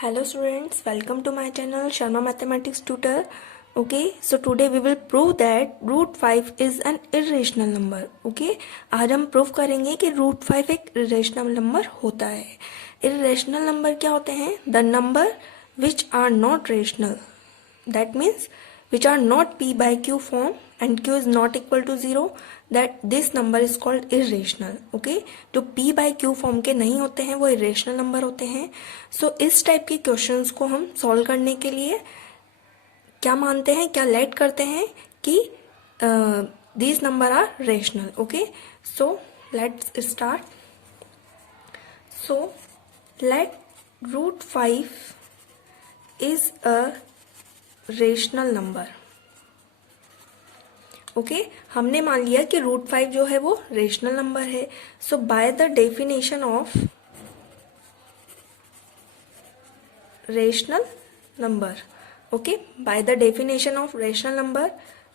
Hello students, welcome to my channel Sharma Mathematics Tutor. Okay, so today we will prove that root 5 is an irrational number. Okay, आज हम prove करेंगे कि root 5 एक irrational number होता है. Irrational number क्या होते हैं? The number which are not rational. That means which are not p by q form and q is not equal to 0, that this number is called irrational. Okay, जो p by q form के नहीं होते हैं वो irrational number होते हैं. So इस type के क्वेश्चंस को हम सॉल्व करने के लिए क्या मानते हैं, क्या लेट करते हैं कि these number are rational. Okay, so let's start. So let root 5 is a rational number. Okay, हमने मान लिया कि रूट 5 जो है वो रेशनल नंबर है. So by the definition of rational number, okay, by the definition of rational number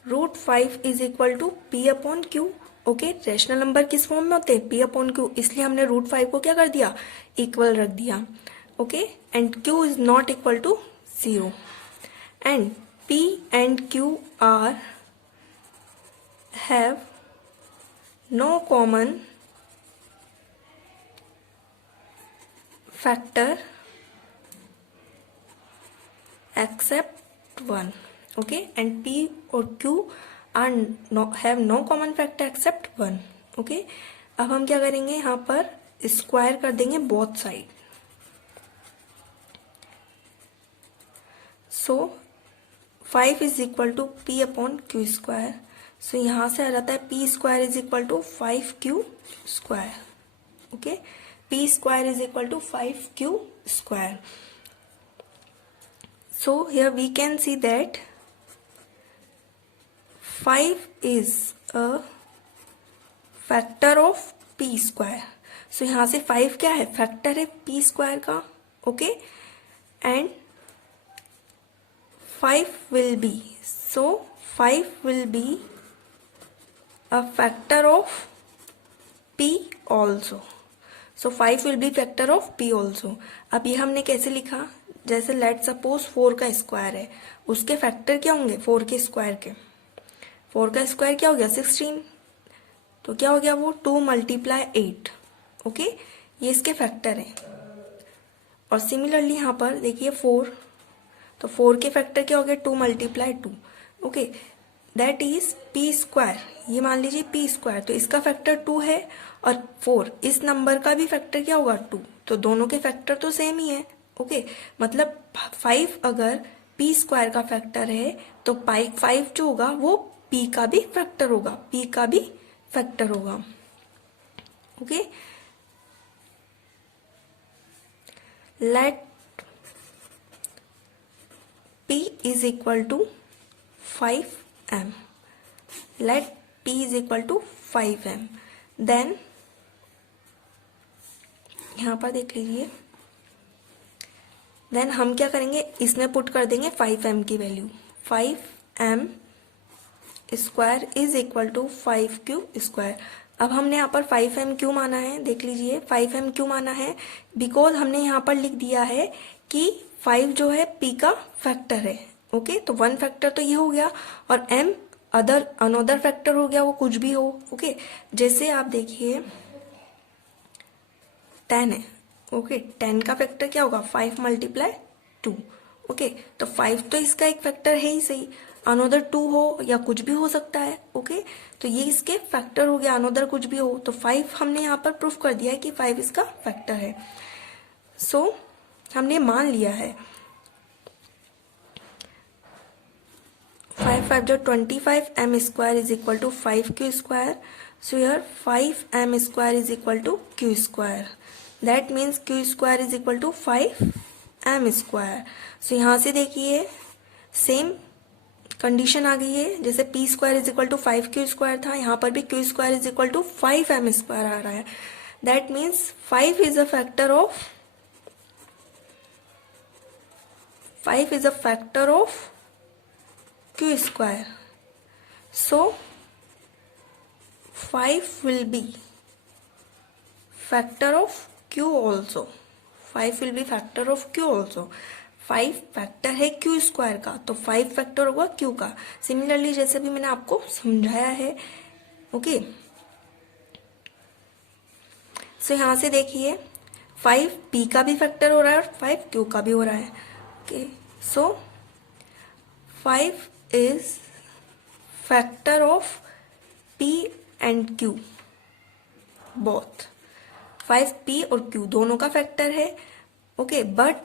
root 5 is equal to P upon Q. Okay, rational number किस form में होते हैं? P upon Q. इसलिए हमने रूट 5 को क्या कर दिया? इक्वल रख दिया. Okay, and Q is not equal to 0. And P and Q have no common factor except 1. Okay, and P और Q have no common factor except 1. Okay, अब हम क्या करेंगे, यहाँ पर स्क्वायर कर देंगे both side. So 5 is equal to P upon Q square. So यहाँ से आ जाता है P square is equal to 5q square. Okay, P square is equal to 5q square. So here we can see that 5 is a factor of P square. So यहाँ से 5 क्या है? Factor है पी स्क्वायर का. Okay, and 5 will be, so 5 will be a factor of p also. So 5 will be factor of p also. अब ये हमने कैसे लिखा? जैसे लेट सपोज 4 का स्क्वायर है, उसके फैक्टर क्या होंगे? 4 के स्क्वायर के. 4 का स्क्वायर क्या हो गया? 16. तो क्या हो गया वो? 2 मल्टीप्लाई 8. ओके, ये इसके फैक्टर है. और सिमिलरली यहाँ पर देखिए 4, तो 4 के फैक्टर क्या हो गया? 2 multiply 2. Okay, that is P square. ये मान लीजिए पी स्क्वायर, तो इसका फैक्टर 2 है और 4 इस नंबर का भी फैक्टर क्या होगा? 2. तो दोनों के फैक्टर तो सेम ही है. ओके, मतलब 5 अगर पी स्क्वायर का फैक्टर है तो 5 जो होगा वो पी का भी फैक्टर होगा. पी का भी फैक्टर होगा. Okay, let P is equal to 5m. Let P is equal to 5m. Then यहाँ पर देख लीजिए, देन हम क्या करेंगे? इसमें पुट कर देंगे 5m की value. 5m square is equal to 5q square. अब हमने यहाँ पर 5m क्यों माना है? देख लीजिए 5m क्यों माना है? बिकॉज हमने यहाँ पर लिख दिया है कि 5 जो है p का फैक्टर है. ओके, तो 1 फैक्टर तो ये हो गया और m अनदर फैक्टर हो गया, वो कुछ भी हो. ओके, जैसे आप देखिए 10 है. ओके, 10 का फैक्टर क्या होगा? 5 मल्टीप्लाई 2. ओके, तो 5 तो इसका एक फैक्टर है ही सही, अनदर 2 हो या कुछ भी हो सकता है. ओके, तो ये इसके फैक्टर हो गया, अनदर कुछ भी हो. तो 5 हमने यहाँ पर प्रूफ कर दिया है कि 5 इसका फैक्टर है. सो हमने मान लिया है 5 जो 25m square is equal to 5q square. So here 5m square is equal to q square. That means q square is equal to 5m square. So यहाँ से देखिए सेम कंडीशन आ गई है. जैसे p square is equal to 5q square था, यहाँ पर भी q square is equal to 5m square आ रहा है. That means 5 is a factor of 5 is a factor of q square. So 5 will be factor of q also. 5 will be factor of q also. 5 factor है q square का, तो 5 factor होगा q का। Similarly जैसे भी मैंने आपको समझाया है, ओके। सो यहाँ से देखिए 5 p का भी फैक्टर हो रहा है और 5 q का भी हो रहा है, okay. So 5 is factor of p and q both. 5p और q दोनों का फैक्टर है, okay, but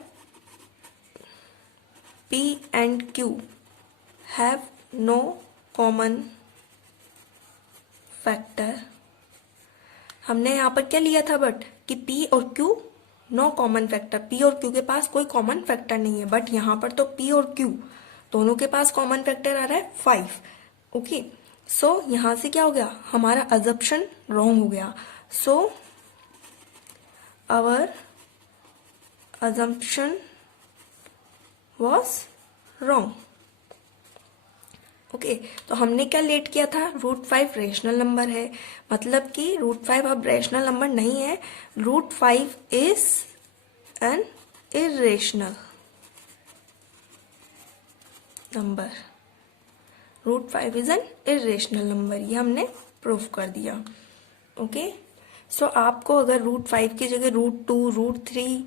p and q have no common factor. हमने यहाँ पर क्या लिया था बट कि p और q no common factor, p और q के पास कोई कॉमन फैक्टर नहीं है, बट यहाँ पर तो p और q दोनों के पास कॉमन फैक्टर आ रहा है 5, ओके। सो यहाँ से क्या हो गया, हमारा अजम्पशन रॉन्ग हो गया। So our assumption was wrong, okay. तो हमने क्या लेट किया था, √5 रेशनल नंबर है, मतलब कि √5 अब रेशनल नंबर नहीं है, √5 is an irrational number. √5 is an irrational number, ये हमने प्रूफ कर दिया, ओके। सो आपको अगर √5 की जगह √2, √3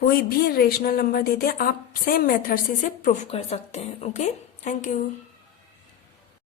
कोई भी रेशनल नंबर देते हैं, आप सेम मेथड से इसे प्रूफ कर सकते हैं, ओके। Thank you.